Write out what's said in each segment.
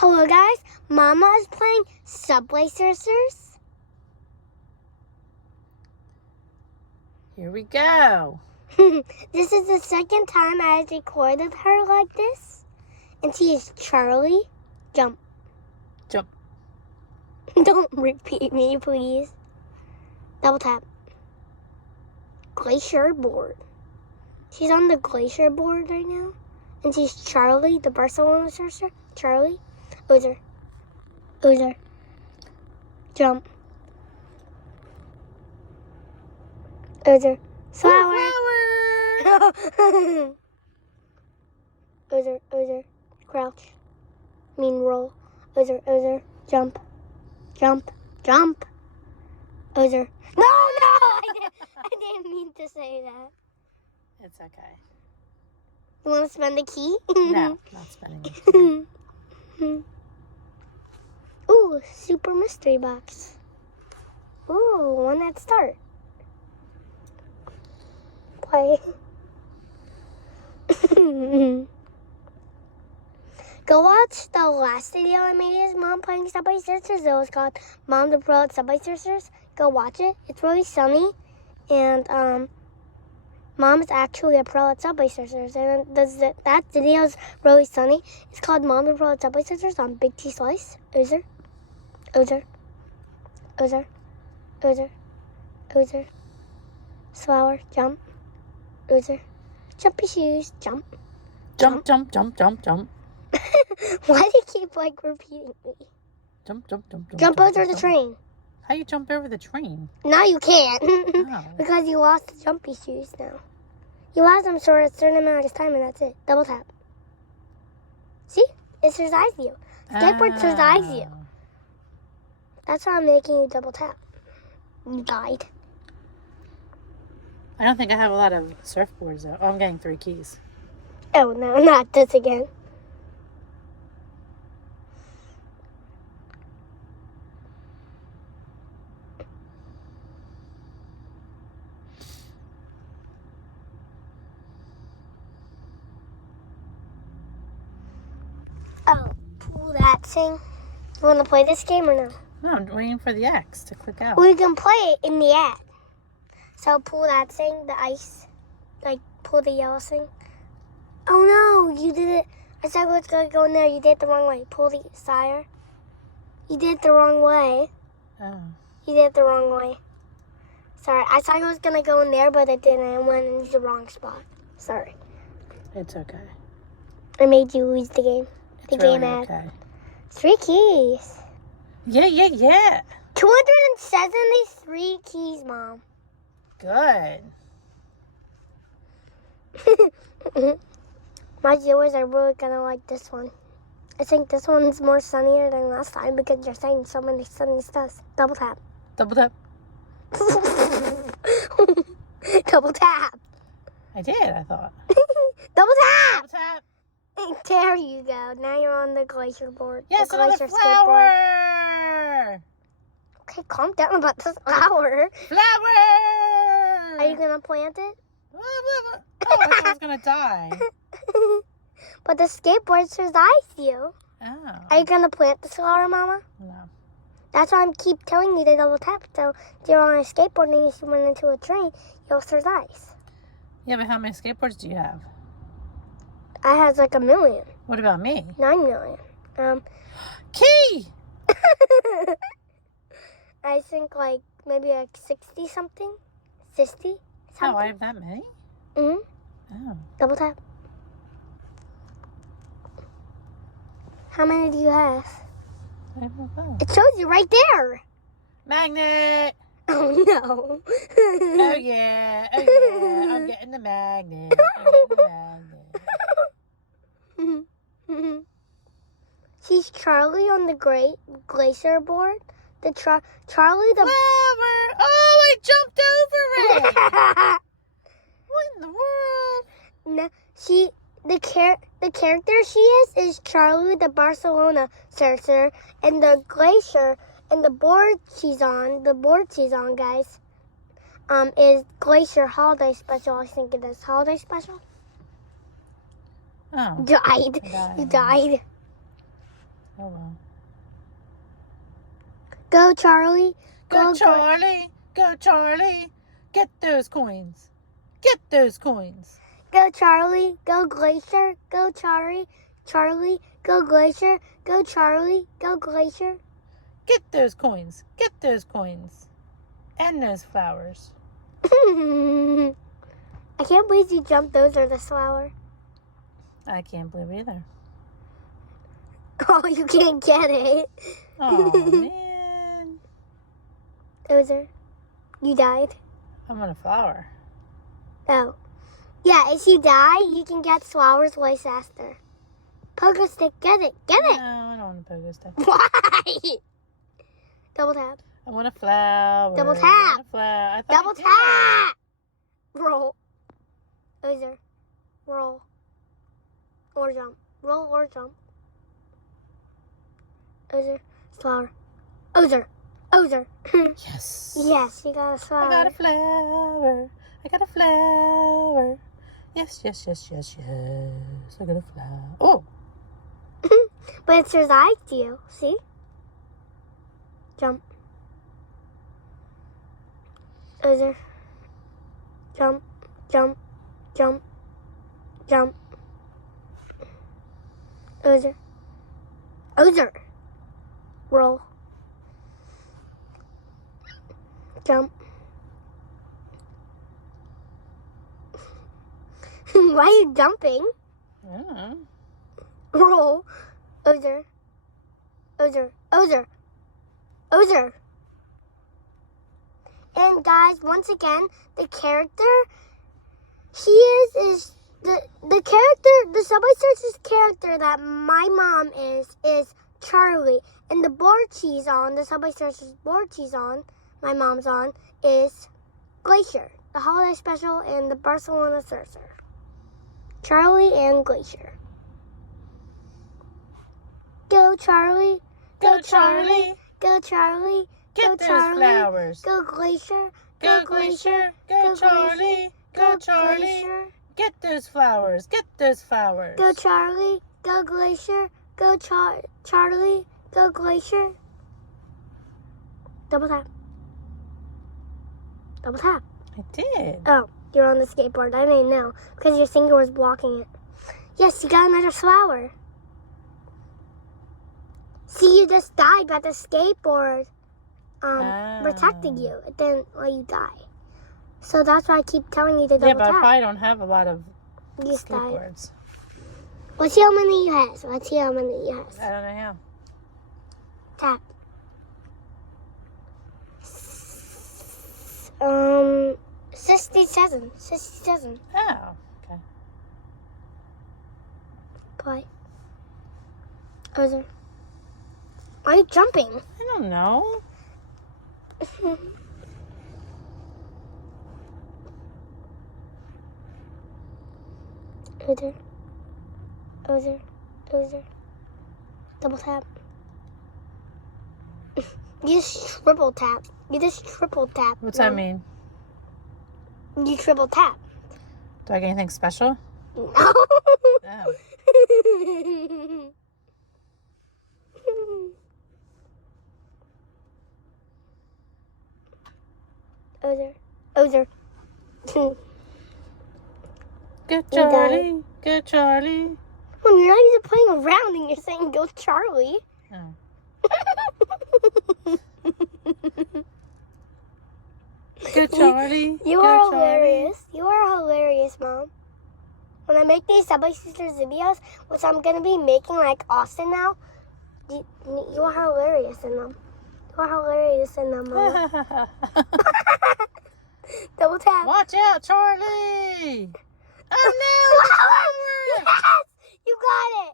Hello guys, Mama is playing Subway Surfers. Here we go. This is the second time I have recorded her like this. And she is Charlie. Jump. Jump. Don't repeat me, please. Double tap. Glacier board. She's on the glacier board right now. And she's Charlie, the Barcelona surfer. Charlie. Loser. Loser. Jump. Loser. Flower. Flower. Loser. Crouch. Mean roll. Loser. Jump. Jump. Loser. No! I didn't mean to say that. It's okay. You want to spend the key? No, not spending the key. Ooh, super mystery box. Ooh, one at start. Play. Go watch the last video I made is Mom playing Subway Surfers. It was called Mom the Pro at Subway Surfers. Go watch it. It's really sunny. And Mom is actually a pro at Subway Surfers. And that video is really sunny. It's called Mom the Pro at Subway Surfers on Big T Slice. Loser. Flower. Jump. Loser. Jumpy shoes. Jump. Jump. Why do you keep repeating me? Jump over the train. How you jump over the train? No, you can't. Oh. Because you lost the jumpy shoes now. You lost them for a certain amount of time and that's it. Double tap. See? It survives you. Skateboard survives you. That's why I'm making you double tap. You died. I don't think I have a lot of surfboards though. Oh, I'm getting 3 keys. Oh no, not this again. Oh, pull that thing. You want to play this game or no? No, I'm waiting for the X to click out. We can play it in the ad. So pull that thing, the ice. Pull the yellow thing. Oh no, you did it. I said let's go in there. You did it the wrong way. Pull the sire. You did it the wrong way. Oh. You did it the wrong way. Sorry, I thought I was going to go in there, but it didn't. I went in the wrong spot. Sorry. It's okay. I made you lose the game. It's The really game ad. okay. 3 keys. Yeah. 273 keys, Mom. Good. My viewers are really gonna like this one. I think this one's more sunnier than last time because you're saying so many sunny stuff. Double tap. Double tap. Double tap. I did, I thought. Double tap. Double tap. There you go. Now you're on the glacier board. Yes, the another glacier flower. skateboard. Okay, calm down about this flower. Flower. Are you gonna plant it? Oh, I thought I was gonna die. But the skateboard survives you. Oh. Are you gonna plant the flower, Mama? No. That's why I keep telling you to double tap. So if you're on a skateboard and you run into a train, you'll survive. Yeah, but how many skateboards do you have? I have like 1 million. What about me? 9 million. Key! I think maybe 60 something. 50 something. Oh, I have that many? Mm-hmm. Oh. Double tap. How many do you have? I have no phone. It shows you right there. Magnet! Oh no. Oh yeah. I'm getting the magnet. She's Charlie on the great glacier board. Charlie the flower. Oh, I jumped over it. What in the world? No, the character she is Charlie the Barcelona surfer, and the glacier and the board she's on, guys, is Glacier Holiday Special. I think it is Holiday Special. Oh. Died. You died. Oh, well. Go, Charlie. Go, Charlie. Go, Charlie. Get those coins. Get those coins. Go, Charlie. Go, Glacier. Go, Charlie. Charlie. Go, Glacier. Go, Charlie. Go, Glacier. Get those coins. Get those coins. And those flowers. I can't believe you jumped over the flower. I can't believe it either. Oh, you can't get it. Oh, man. Ozer, you died. I'm on a flower. Oh. Yeah, if you die, you can get flowers way faster. Pogo stick, get it. Get No, it. I don't want a pogo stick. Why? Double tap. I want a flower. Double I tap. want a flower. I thought Double I did. tap. Roll. Ozer. Roll. Or jump. Roll or jump. Ozer. Flower. Ozer. Ozer. Yes. Yes, you got a flower. I got a flower. I got a flower. Yes, yes, yes, yes, yes. I got a flower. Oh. But it survived you. See? Jump. Ozer. Jump. Jump. Jump. Jump. Ozer. Ozer. Roll. Jump. Why are you jumping? I don't know. Roll. Ozer. Ozer. Ozer. Ozer. And guys, once again, the character he is the character, the Subway Searchers character that my mom is Charlie. And the board she's on, the Subway Searchers board she's on, my mom's on, is Glacier. The holiday special and the Barcelona Searcher. Charlie and Glacier. Go, Charlie. Go, Charlie. Go, Charlie. Get Go, those Charlie. flowers. Go, Glacier. Go, Glacier. Go, Charlie. Go, Charlie. Glacier. Get those flowers. Get those flowers. Go, Charlie. Go, Glacier. Go, Charlie. Go, Glacier. Double tap. Double tap. I did. Oh, you're on the skateboard. I didn't know because your finger was blocking it. Yes, you got another flower. See, you just died, but the skateboard protected you. It didn't let you die. So that's why I keep telling you to double Yeah, but I tap. probably don't have a lot of You just died. skateboards. Let's see how many you has. Let's see how many you has. I don't know how. Tap. 67. 67. Oh, okay. Play. Ozer. Why are you jumping? I don't know. Ozer. Ozer. Ozer. Double tap. You just triple tap. You just triple tap. What's that mean? You triple tap. Do I get anything special? No. Oh. Ozer. Ozer. Go, Charlie. Go, Charlie. Well, you're not even playing around and you're saying go Charlie. Oh. Go, Charlie. You Go, are Charlie. hilarious. You are hilarious, Mom. When I make these Subway Sisters videos, which I'm going to be making like Austin now, you are hilarious in them. You are hilarious in them, Mom. Double tap. Watch out, Charlie. Oh, no. Yes! You got it.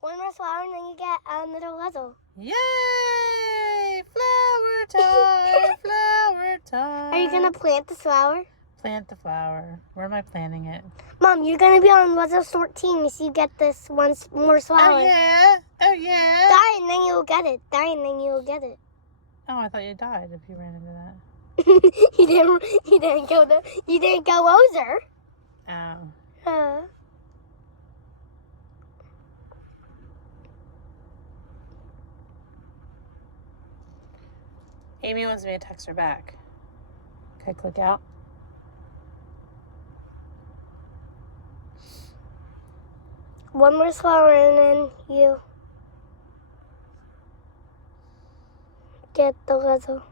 One more flower and then you get another level. Yay! Flower time! Flower time! Are you going to plant this flower? Plant the flower. Where am I planting it? Mom, you're going to be on level 14 if you get this one more flower. Oh, yeah! Oh, yeah! Die and then you'll get it. Die and then you'll get it. Oh, I thought you died if you ran into that. you didn't go Ozer. Oh. Amy wants me to text her back. Okay, click out. One more flower and then you get the Lizzo.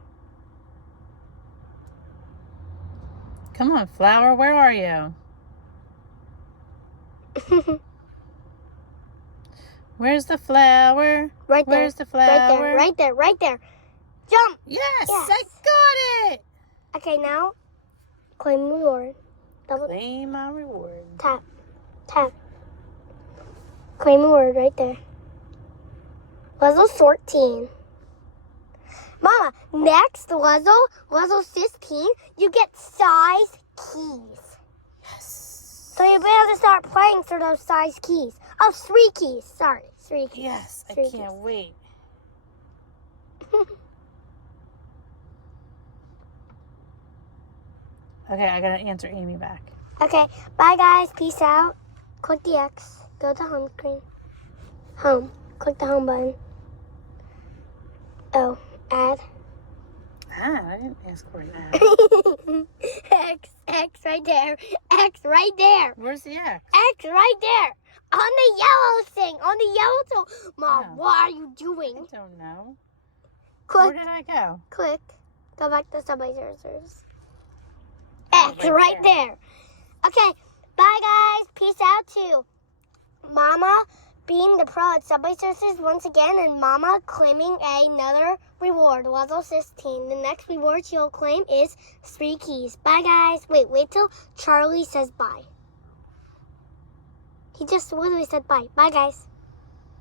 Come on, flower. Where are you? Where's the flower? Right there. Where's the flower? Right there. Right there. Jump. Yes, Yes. I got it. Okay, now claim reward. Double Claim my reward. tap. Tap. Claim reward right there. Level 14. Mama, next level 16, you get size keys. Yes. So you'll be able to start playing for those size keys. Oh, 3 keys. Sorry, 3 keys. Yes, I 3 can't wait. Okay, I gotta answer Amy back. Okay, bye guys. Peace out. Click the X. Go to home screen. Home. Click the home button. Oh, add. I didn't ask for an ad. X right there. X right there. Where's the X? X right there. On the yellow thing. On the yellow thing. Mom, Yeah. what are you I doing? don't know. Where Click. did I go? Click. Go back to Subway Surfers. Oh, X right there. Okay. Bye, guys. Peace out to Mama being the pro at Subway Surfers once again, and Mama claiming another reward, level 16. The next reward she'll claim is 3 keys. Bye, guys. Wait till Charlie says bye. He just literally said bye. Bye, guys.